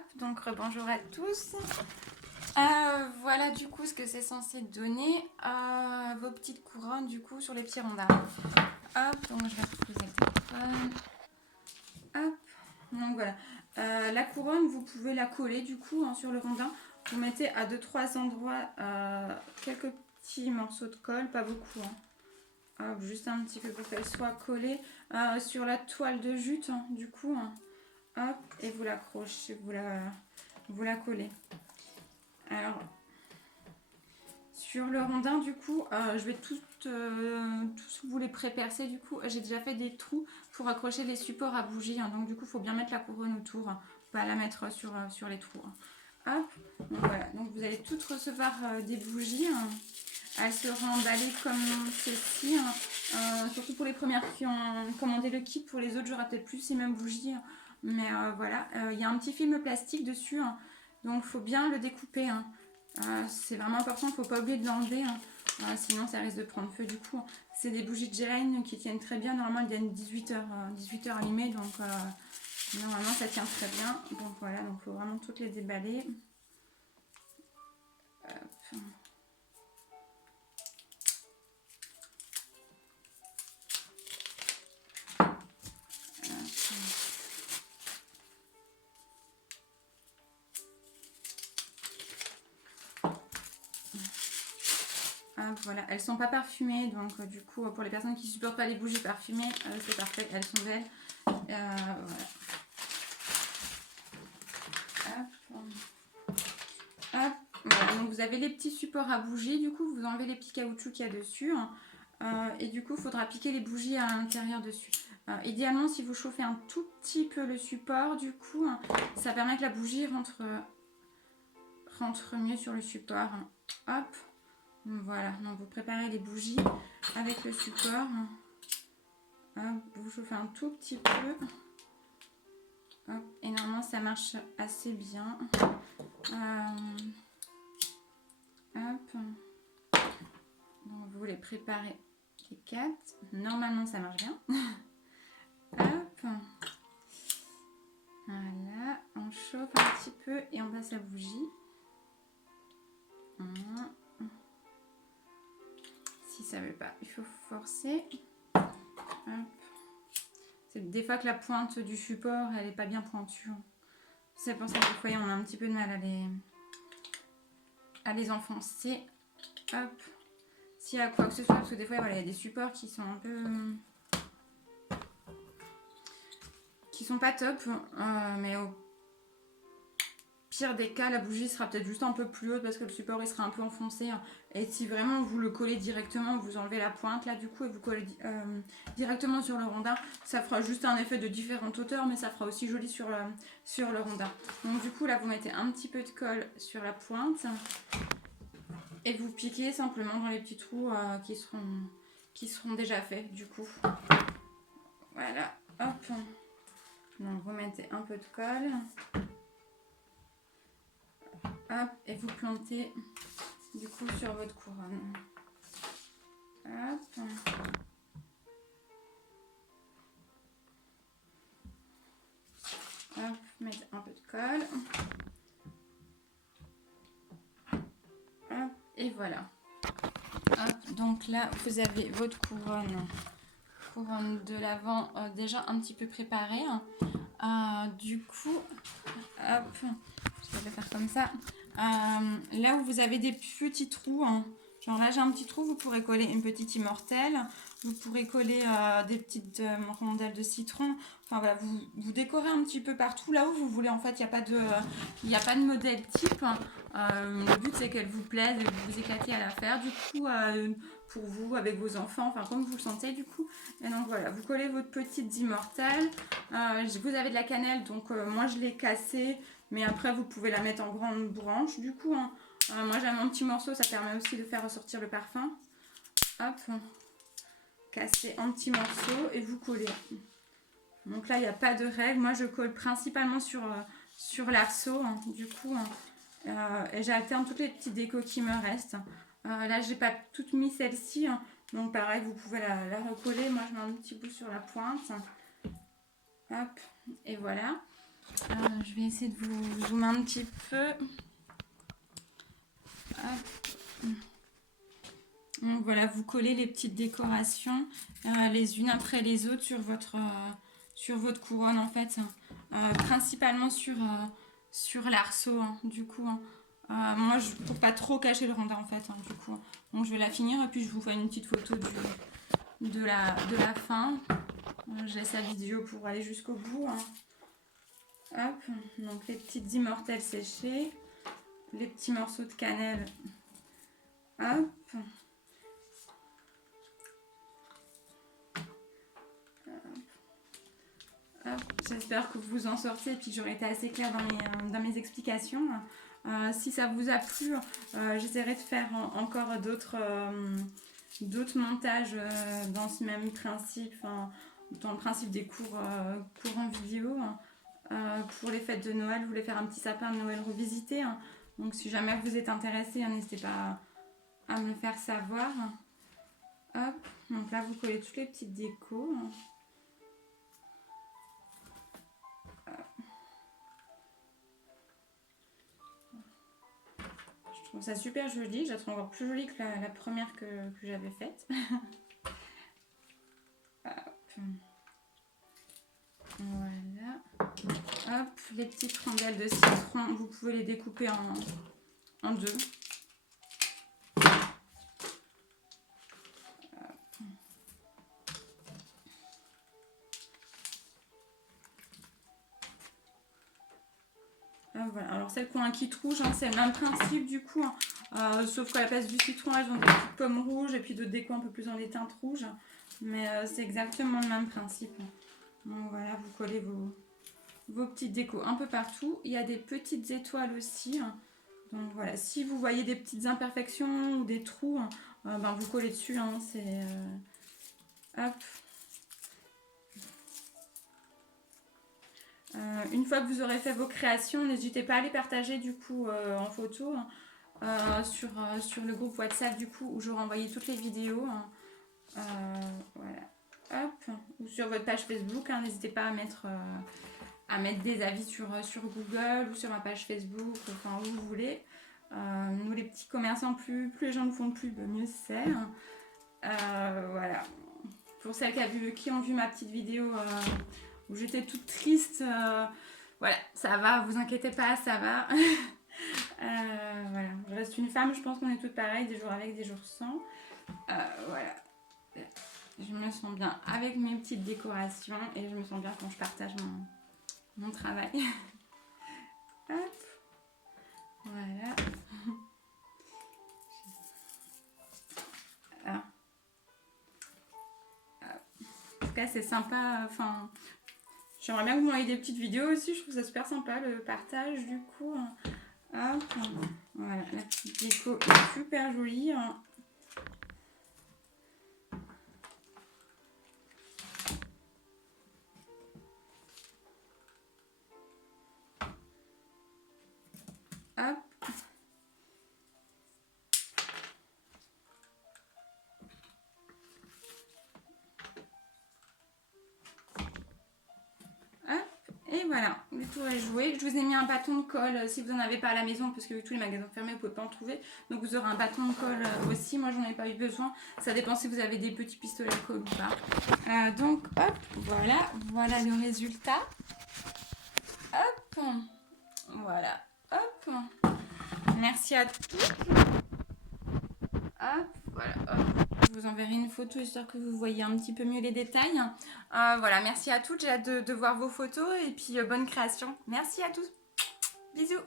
Hop, donc bonjour à tous. Voilà du coup ce que c'est censé donner. Vos petites couronnes du coup sur les petits rondins. Hop, donc je vais reposer le téléphone. Hop, donc voilà. La couronne, vous pouvez la coller du coup sur le rondin. Vous mettez à 2-3 endroits quelques petits morceaux de colle, pas beaucoup. Hop, juste un petit peu pour qu'elle soit collée sur la toile de jute du coup. Hop, et vous l'accrochez, vous la collez. Alors, sur le rondin, du coup, je vais tous vous les pré-percer. Du coup, j'ai déjà fait des trous pour accrocher les supports à bougies. Donc, du coup, il faut bien mettre la couronne autour, pas la mettre sur les trous. Hop, donc voilà. Donc, vous allez toutes recevoir des bougies. Elles seront emballées comme ceci. Surtout pour les premières qui ont commandé le kit. Pour les autres, j'aurai peut-être plus ces mêmes bougies. Mais voilà, il y a un petit film plastique dessus. Donc, il faut bien le découper. C'est vraiment important, il ne faut pas oublier de l'enlever. Sinon, ça risque de prendre feu du coup. C'est des bougies de Gélène qui tiennent très bien. Normalement, elles viennent 18 heures allumées. Donc, normalement, ça tient très bien. Donc, voilà, donc il faut vraiment toutes les déballer. Hop. Voilà, elles sont pas parfumées, donc du coup pour les personnes qui supportent pas les bougies parfumées, c'est parfait, elles sont belles. Voilà. Hop. Hop. Voilà, donc vous avez les petits supports à bougies, du coup vous enlevez les petits caoutchoucs qu'il y a dessus, et du coup il faudra piquer les bougies à l'intérieur dessus. Idéalement, si vous chauffez un tout petit peu le support, du coup ça permet que la bougie rentre mieux sur le support. Hop. Voilà, donc vous préparez les bougies avec le support. Hop, vous chauffez un tout petit peu. Hop, et normalement ça marche assez bien. Hop. Donc vous les préparez les 4. Normalement ça marche bien. Hop. Voilà, on chauffe un petit peu et on passe la bougie. Si ça veut pas, il faut forcer. Hop. C'est des fois que la pointe du support elle est pas bien pointue. C'est pour ça que des fois on a un petit peu de mal à les enfoncer. Hop. S'il y a quoi que ce soit, parce que des fois voilà, il y a des supports qui sont un peu qui sont pas top, mais au pire des cas, la bougie sera peut-être juste un peu plus haute parce que le support il sera un peu enfoncé. Et si vraiment vous le collez directement, vous enlevez la pointe là du coup et vous collez directement sur le rondin, ça fera juste un effet de différentes hauteurs, mais ça fera aussi joli sur le rondin. Donc du coup là vous mettez un petit peu de colle sur la pointe et vous piquez simplement dans les petits trous qui seront déjà faits du coup. Voilà, hop. Donc vous mettez un peu de colle. Hop, et vous plantez du coup sur votre couronne. Hop. Hop, mettez un peu de colle. Hop, et voilà. Hop, donc là vous avez votre couronne de l'avant déjà un petit peu préparée. Du coup, hop, je vais le faire comme ça. Là où vous avez des petits trous, genre là j'ai un petit trou, vous pourrez coller une petite immortelle, vous pourrez coller des petites rondelles de citron. Enfin voilà, vous décorez un petit peu partout là où vous voulez. En fait, il n'y a pas de modèle type. Le but c'est qu'elle vous plaise et que vous vous éclatez à la faire. Du coup, pour vous, avec vos enfants, enfin comme vous le sentez du coup. Et donc voilà, vous collez votre petite immortelle. Vous avez de la cannelle, donc moi je l'ai cassée. Mais après, vous pouvez la mettre en grande branche. Du coup, moi j'aime un petit morceau, ça permet aussi de faire ressortir le parfum. Hop, cassez en petits morceaux et vous collez. Donc là, il n'y a pas de règle. Moi, je colle principalement sur l'arceau. Du coup, et j'alterne toutes les petites décos qui me restent. Là, j'ai pas toutes mis celle-ci. Donc pareil, vous pouvez la recoller. Moi, je mets un petit bout sur la pointe. Hop, et voilà. Je vais essayer de vous zoomer un petit peu. Hop. Donc voilà, vous collez les petites décorations les unes après les autres sur votre couronne en fait. Principalement sur l'arceau du coup. Moi, pour pas trop cacher le rondin en fait, du coup. Donc je vais la finir et puis je vous fais une petite photo de la fin. J'ai sa vidéo pour aller jusqu'au bout. Hop, donc les petites immortelles séchées, les petits morceaux de cannelle. Hop. J'espère que vous en sortez et puis j'aurai été assez claire dans mes explications. Si ça vous a plu, j'essaierai de faire encore d'autres montages dans ce même principe, dans le principe des cours en vidéo. Pour les fêtes de Noël, je voulais faire un petit sapin de Noël revisité. Donc si jamais vous êtes intéressé, n'hésitez pas à me le faire savoir. Hop, donc là vous collez toutes les petites décos. Je trouve ça super joli, je la trouve encore plus jolie que la première que j'avais faite. Hop. Voilà. Hop, les petites rondelles de citron, vous pouvez les découper en deux. Voilà. Alors celles qui ont un kit rouge, c'est le même principe du coup, sauf qu'à la place du citron, elles ont des petites pommes rouges et puis d'autres décos un peu plus dans les teintes rouges. Mais c'est exactement le même principe. Donc voilà, vous collez vos petites décos un peu partout. Il y a des petites étoiles aussi. Donc voilà, si vous voyez des petites imperfections ou des trous, vous collez dessus. C'est hop. Une fois que vous aurez fait vos créations, n'hésitez pas à les partager du coup en photo sur le groupe WhatsApp du coup où j'aurai envoyé toutes les vidéos. Voilà. Hop. Ou sur votre page Facebook, n'hésitez pas à mettre des avis sur Google ou sur ma page Facebook, enfin où vous voulez. Nous les petits commerçants, plus les gens nous font de pub, mieux c'est. Voilà. Pour celles qui ont vu ma petite vidéo où j'étais toute triste, voilà, ça va, vous inquiétez pas, ça va. Voilà, je reste une femme, je pense qu'on est toutes pareilles, des jours avec, des jours sans. Voilà. Je me sens bien avec mes petites décorations et je me sens bien quand je partage mon travail. Hop. Voilà. Ah. En tout cas, c'est sympa. Enfin, j'aimerais bien que vous m'envoyiez des petites vidéos aussi. Je trouve ça super sympa le partage du coup. Hop. Voilà, la petite déco est super jolie. Hop. Et voilà, le tour est joué. Je vous ai mis un bâton de colle si vous n'en avez pas à la maison, parce que vu tous les magasins fermés, vous ne pouvez pas en trouver. Donc vous aurez un bâton de colle aussi. Moi, j'en ai pas eu besoin. Ça dépend si vous avez des petits pistolets à colle ou pas. Donc, hop, voilà le résultat. Hop, voilà, hop. Merci à tous. Hop, voilà, hop. Je vous enverrai une photo histoire que vous voyez un petit peu mieux les détails. Voilà, merci à toutes. J'ai hâte de voir vos photos et puis bonne création. Merci à tous. Bisous.